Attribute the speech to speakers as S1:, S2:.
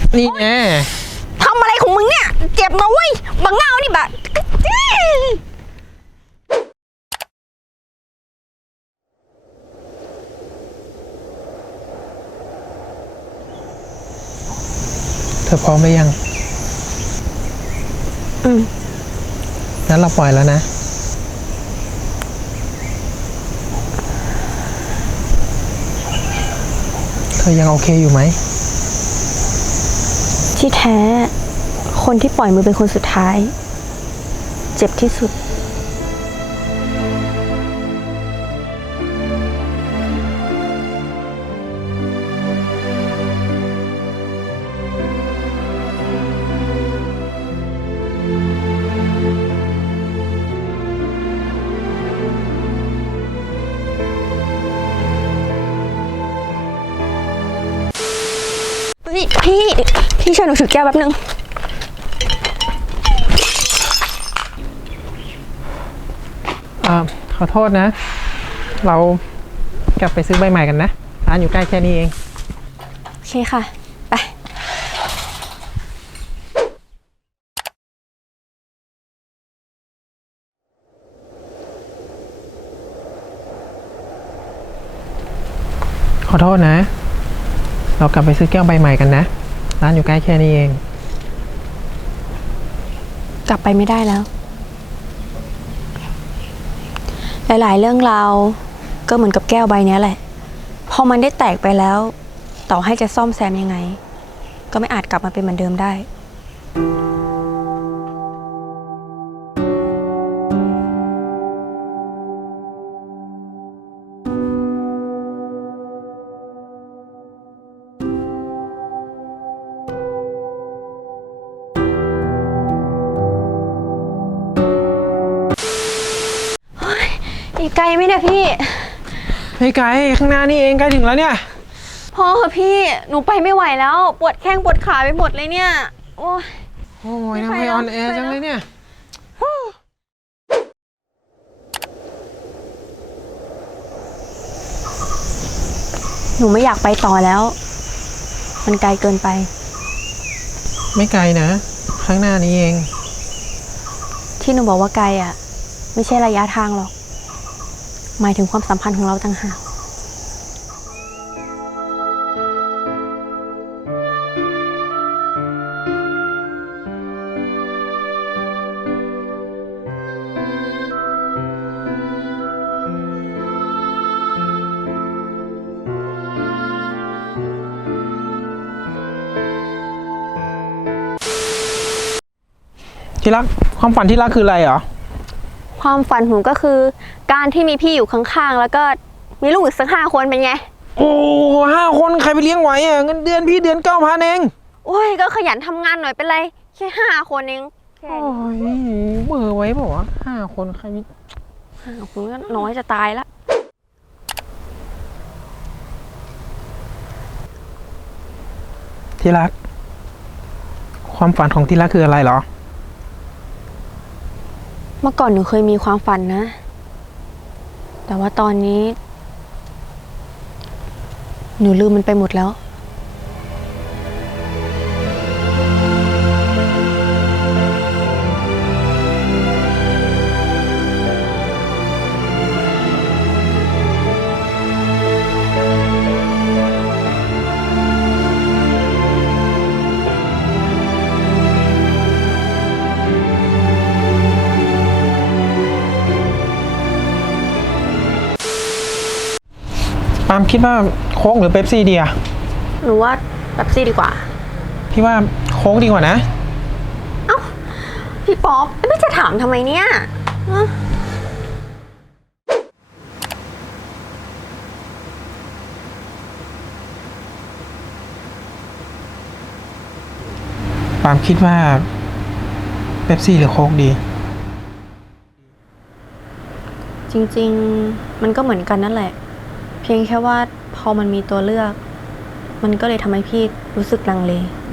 S1: นี่แน่
S2: ทำอะไรของมึงเนี่ยเจ็บนะเว้ยบังเงานี่บะ
S1: เธอพร้อมหรือยังงั้นเราปล่อยแล้วนะเธอยังโอเคอยู่ไหม
S2: ที่แท้คนที่ปล่อยมือเป็นคนสุดท้ายเจ็บที่สุดพี่ช่วยหนูถือแก้วแป๊บนึง
S1: ขอโทษนะเรากลับไปซื้อใบใหม่กันนะร้านอยู่ใกล้แค่นี้เอง
S2: โอเคค่ะไป
S1: ขอโทษนะเรากลับไปซื้อแก้วใบใหม่กันนะร้านอยู่ใกล้แค่นี้เอง
S2: กลับไปไม่ได้แล้วหลายๆเรื่องราวก็เหมือนกับแก้วใบนี้แหละพอมันได้แตกไปแล้วต่อให้จะซ่อมแซมยังไงก็ไม่อาจกลับมาเป็นเหมือนเดิมได้อีกไกลไหมเนี่ยพี่
S1: ไม่ไกลข้างหน้านี่เองใกล้ถึงแล้วเนี่ย
S2: พอเหอะพี่หนูไปไม่ไหวแล้วปวดแข้งปวดขาไปหมดเลยเนี่ยโอ้
S1: ยทำไมออนแอร์จังเลยเนี่ย
S2: หนูไม่อยากไปต่อแล้วมันไกลเกินไป
S1: ไม่ไกลนะข้างหน้านี้เอง
S2: ที่หนูบอกว่าไกลอ่ะไม่ใช่ระยะทางหรอกหมายถึงความสัมพันธ์ของเราต่างหาก
S1: ที่รักความฝันที่รักคืออะไรเหรอ
S2: ความฝันหนูก็คือการที่มีพี่อยู่ข้างๆแล้วก็มีลูกอีกสัก5 คนเป็นไง
S1: โอ้5 คนใครไปเลี้ยงไหวอ่ะเงินเดือนพี่เดือน9,000เอง
S2: โอ้ยก็ขยันทำงานหน่อยเป็นไรแค่5 คนเอง
S1: โอ้ยเบื่อไว้บอกว่า5 คนใคร
S2: 5 คนก็น้อยจะตายละ
S1: ที่รักความฝันของที่รักคืออะไรเหรอ
S2: เมื่อก่อนหนูเคยมีความฝันนะแต่ว่าตอนนี้หนูลืมมันไปหมดแล้ว
S1: ปาล์มคิดว่าโค้กหรือเป๊ปซี่ดีอะ
S2: หนูว่าเป๊ปซี่ดีกว่า
S1: พี่ว่าโค้กดีกว่านะ
S2: เอ้าพี่ป๊อปไม่จะถามทำไมเนี่ย
S1: ปาล์มคิดว่าเป๊ปซี่หรือโค้กดี
S2: จริงๆมันก็เหมือนกันนั่นแหละเพียงแค่ว่าพอมันมีตัวเลือกมันก็เลยทำให้พี่รู้สึกลังเล